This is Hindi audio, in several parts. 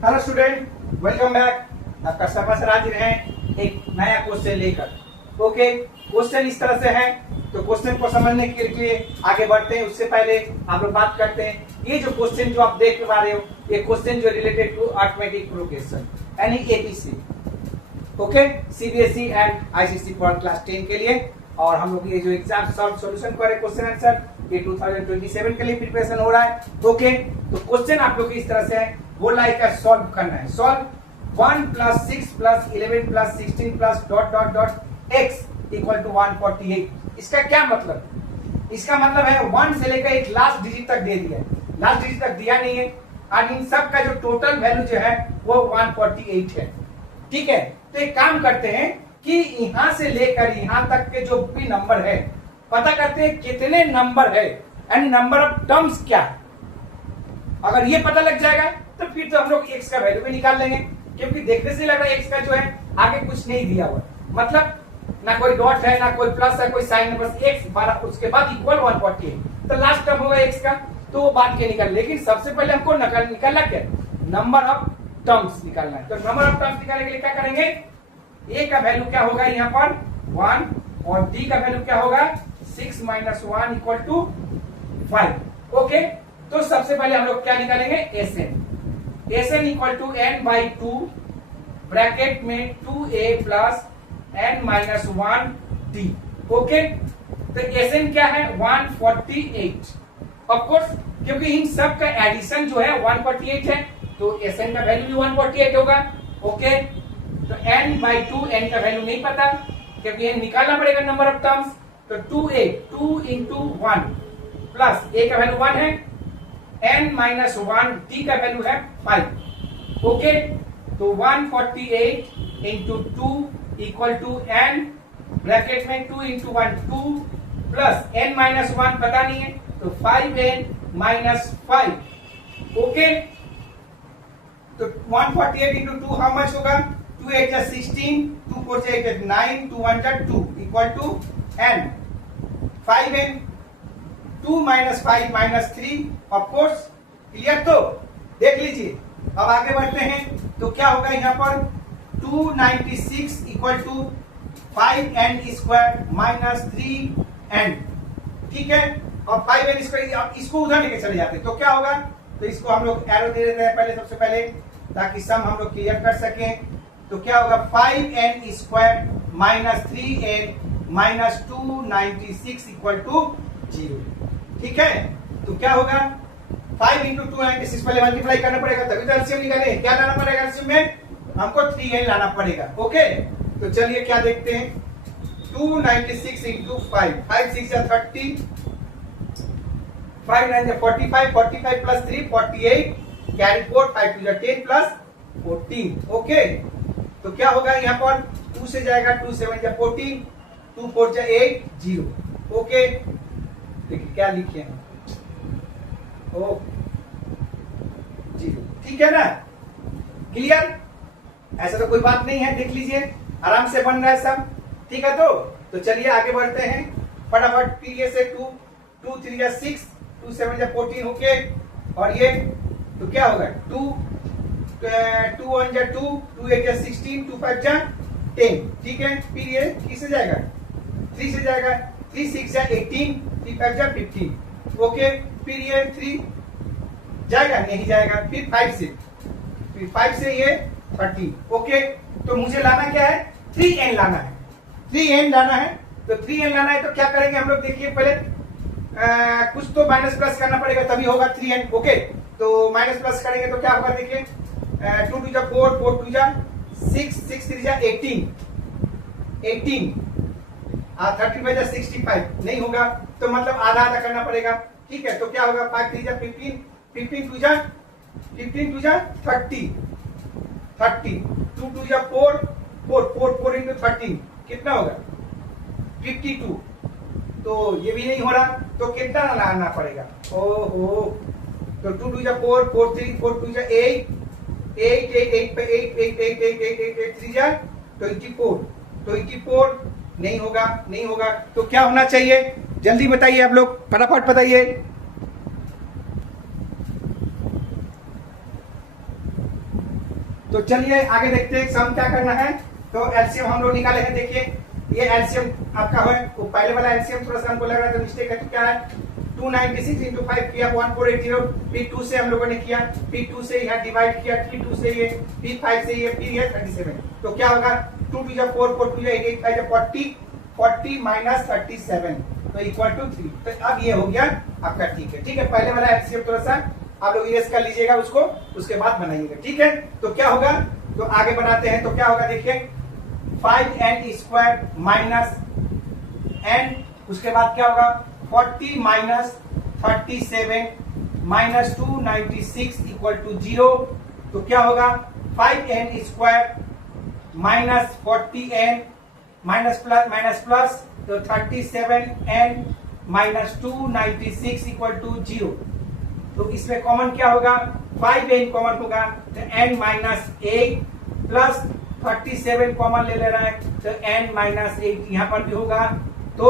Hello student, welcome back. आपका समझ हाजिर है एक नया क्वेश्चन लेकर। ओके, क्वेश्चन इस तरह से है, तो क्वेश्चन को समझने के लिए आगे बढ़ते हैं। उससे पहले आप लोग बात करते हैं, ये जो क्वेश्चन जो आप देख पा रहे हो, ये क्वेश्चन जो रिलेटेड टू अरिथमेटिक प्रोग्रेशन यानी ABC, okay, CBSE and ICSE for class 10 के लिए। और हम लोग ये जो एग्जाम सॉल्व सॉल्यूशन कर रहे हैं क्वेश्चन आंसर, ये 2027 के लिए प्रिपरेशन हो रहा है। ओके, तो क्वेश्चन आप लोग इस तरह से है, बोला है सॉल्व करना है। Solve 1 + 6 + 11 + 16 plus dot dot dot x equal to 148। इसका क्या मतलब? इसका मतलब है 1 से लेकर एक लास्ट डिजिट तक दे दिया है, लास्ट डिजिट तक दिया नहीं है, और इन सब का जो टोटल वैल्यू जो है वो 148 है। ठीक है, तो एक काम करते हैं कि यहां से लेकर यहां तक के जो भी नंबर है पता करते हैं कितने नंबर है एंड नंबर ऑफ टर्म्स क्या है। अगर ये पता लग जाएगा तो फिर तो हम लोग x का वैल्यू भी निकाल लेंगे, क्योंकि देखने से लग रहा है x का जो है आगे कुछ नहीं दिया हुआ, मतलब ना कोई डॉट है ना कोई प्लस है, कोई साइन है, बस x 12 उसके बाद इक्वल 148, तो लास्ट टर्म होगा x का, तो वो बात के निकाल। लेकिन सबसे पहले हमको निकालना क्या, नंबर ऑफ टर्म्स निकालना है। तो नंबर ऑफ टर्म्स निकालने के लिए क्या करेंगे, a का वैल्यू क्या होगा यहाँ पर 1 और d का वैल्यू क्या होगा 6 - 1 = 5। ओके, तो सबसे पहले हम लोग क्या निकालेंगे, Sn equal to n/2 bracket में 2a प्लस n-1d। ओके, तो Sn क्या है 148। ऑफ कोर्स क्योंकि इन सब का एडिशन जो है 148 है, तो Sn का वैल्यू भी 148 होगा। ओके, तो n/2, n का वैल्यू नहीं पता क्योंकि n निकालना पड़ेगा नंबर ऑफ टर्म्स, तो 2a 2 × 1 प्लस a का वैल्यू 1 है, n-1 d का वैल्यू है 5। ओके, तो 148 × 2 इक्वल टू n ब्रैकेट में 2 × 1 2 प्लस n-1 पता नहीं है, तो 5n - 5। ओके, तो 148 × 2 हाउ मच होगा, 2 8 = 16, 2 4 = 8 = 9, 2 1 = 2 equal to n 5n 2 - 5 - 3। Of course clear, तो देख लीजिए। अब आगे बढ़ते हैं, तो क्या होगा यहाँ पर 296 इक्वल टू 5n² - 3n। ठीक है, और 5n², अब इसको उधर लेके चले जाते हैं तो क्या होगा, तो इसको हम लोग एरो दे देते हैं पहले, सबसे पहले, ताकि सम हम लोग क्लियर कर सकें। तो क्या होगा 5n² - 3n - 296 इक्वल टू 0। ठीक है, तो क्या होगा 5 × 296 पहले मल्टीप्लाई करना पड़ेगा, तभी तो एलसीएम निकाले। क्या लाना पड़ेगा एलसीएम में, हमको 3n लाना पड़ेगा। ओके, तो चलिए क्या देखते हैं, 296 × 5, 5 6 = 30, 5 9 = 45, 45 + 3 48, कैरी 4, 5 2 = 10 प्लस 14। ओके, तो क्या होगा यहाँ पर 2 से जाएगा, 2 7 = 14, 2 4 = 8 0। ओके, देखिए क्या लिखे हैं, ओ 0। ठीक है ना, क्लियर, ऐसा तो कोई बात नहीं है, देख लीजिए आराम से बन रहा है सब। ठीक है, तो चलिए आगे बढ़ते हैं फटाफट। पीए से 2 2 3 = 6, 2 7 = 14। ओके, और ये तो क्या होगा 2 2 1 = 2, 2 8 = 16, 2 5 = 10। ठीक है, फिर ये किससे जाएगा 3 से जाएगा, 3 6 = 18, 3 5 = 15। ओके, फिर ये 3 जाएगा नहीं जाएगा, फिर 5 से ये 30। ओके, तो मुझे लाना क्या है 3n लाना है, 3n लाना है। तो 3n लाना है तो क्या करेंगे हम लोग, देखिए पहले कुछ तो माइनस प्लस करना पड़ेगा तभी होगा 3n। ओके, तो माइनस प्लस करेंगे तो क्या होगा, देखिए 2 2 = 4, 4 2 = 6, 6 3 = 18, 30 × 65 नहीं होगा, तो मतलब आधा आधा करना पड़ेगा। ठीक है, तो क्या होगा 5 3 = 15, 15 2 = 30, 30, 2 2 = 4, 4 × 13 कितना होगा 52। तो ये भी नहीं हो रहा, तो कितना लाना पड़ेगा, ओहो, तो 2 2 = 4, 4 3 4 2 = 8, 8 8 8 पे 8 8 8 8 8 8 8 3 = 24, 24 नहीं होगा, नहीं होगा, तो क्या होना चाहिए, जल्दी बताइए आप लोग, फटाफट बताइए। तो चलिए आगे देखते हैं सम क्या करना है। तो एलसीएम हम लोग निकाले हैं, देखिए ये एलसीएम आपका है, वो पहले वाला एलसीएम थोड़ा सा हमको लग रहा था मिस्टेक है, तो क्या है 296 into 5 किया 1480, P2 से हम लोगों ने किया, P2 से यह डिवाइड किया, P2 से ये, P5 से ये, फिर ये 37, तो क्या होगा 2 2 4 4 2 8 5 40 40 माइनस 37 तो इक्वल टू 3। तो अब ये हो गया आपका, ठीक है। ठीक है, पहले वाला एलसीएम थोड़ा सा आप लोग इरेज कर लीजिएगा उसको, उसके बाद बनाइएगा, ठीक है। तो क्या होगा, तो आगे बनाते हैं, तो क्या होगा देखिए 5n स्क्वायर माइनस n, उसके बाद क्या होगा 40 माइनस 37 माइनस 296 इक्वल टू 0। तो क्या होगा 5n square minus 40n minus plus तो 37n माइनस 296 इक्वल टू 0। तो इसमें कॉमन क्या होगा 5n कॉमन होगा, तो n माइनस 8 प्लस 37 कॉमन ले रहा है, तो n माइनस 8 यहां पर भी होगा। तो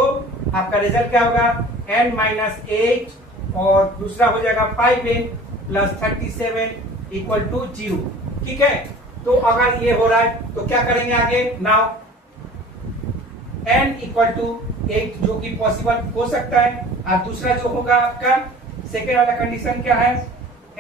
आपका रिजल्ट क्या होगा n माइनस 8 और दूसरा हो जाएगा 5n प्लस 37 इक्वल टू 0, ठीक है। तो अगर ये हो रहा है तो क्या करेंगे आगे, नाउ n इक्वल टू 8 जो कि पॉसिबल हो सकता है, और दूसरा जो होगा आपका सेकेंड वाला कंडीशन क्या है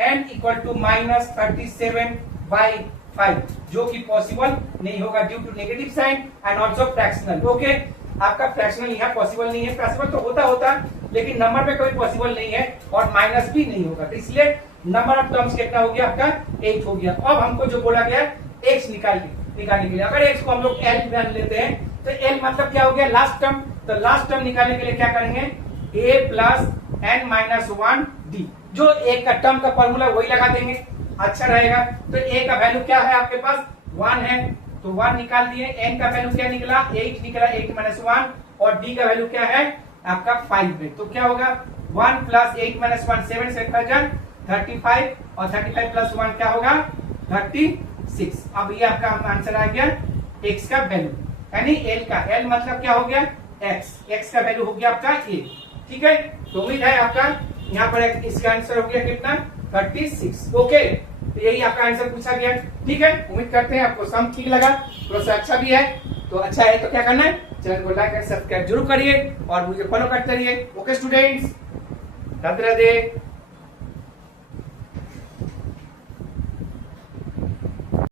n equal to minus 37 by 5 जो कि पॉसिबल नहीं होगा due to negative sign and also fractional. Okay, आपका फ्रैक्शनल यहाँ पॉसिबल नहीं है, पॉसिबल तो होता लेकिन नंबर पे कभी पॉसिबल नहीं है और माइनस भी नहीं होगा, तो इसलिए नंबर ऑफ टर्म्स कितना हो गया आपका 8 हो गया। अब हमको जो बोला गया x निकालने के लिए, अगर x को हम लोग l मान लेते हैं तो l मतलब क्या हो गया लास्ट टर्म, तो लास्ट टर्म निकालने के लिए क्या करेंगे a plus n minus 1 d, जो a का टर्म का फॉर्मूला वही लगा देंगे, अच्छा रहेगा। तो a का वैल्यू क्या है आपके पास 1 है, तो 1 निकाल दिए, n का वैल्यू क्या निकला 8 निकला, 8 माइनस 1, और d का वैल्यू क्या है आपका 5 है। तो क्या होगा 1 प्लस 8 माइनस 1 7 से 35 और 35 प्लस 1 क्या होगा 36। अब ये आपका आंसर आ गया x का वैल्यू, यानी l का, l मतलब क्या हो गया x का वैल्यू हो गया आपका a, ठीक है। तो उम्मीद है आपका यहाँ पर इसका आंसर हो गया कितना 36। ओके, तो यही आपका आंसर पूछा गया, ठीक है। उम्मीद करते हैं आपको सम ठीक लगा, थोड़ा सा अच्छा भी है। तो अच्छा है तो क्या करना है, चैनल को लाइक और सब्सक्राइब जरूर करिए और मुझे फॉलो करते रहिए। Okay students, Radhe Radhe.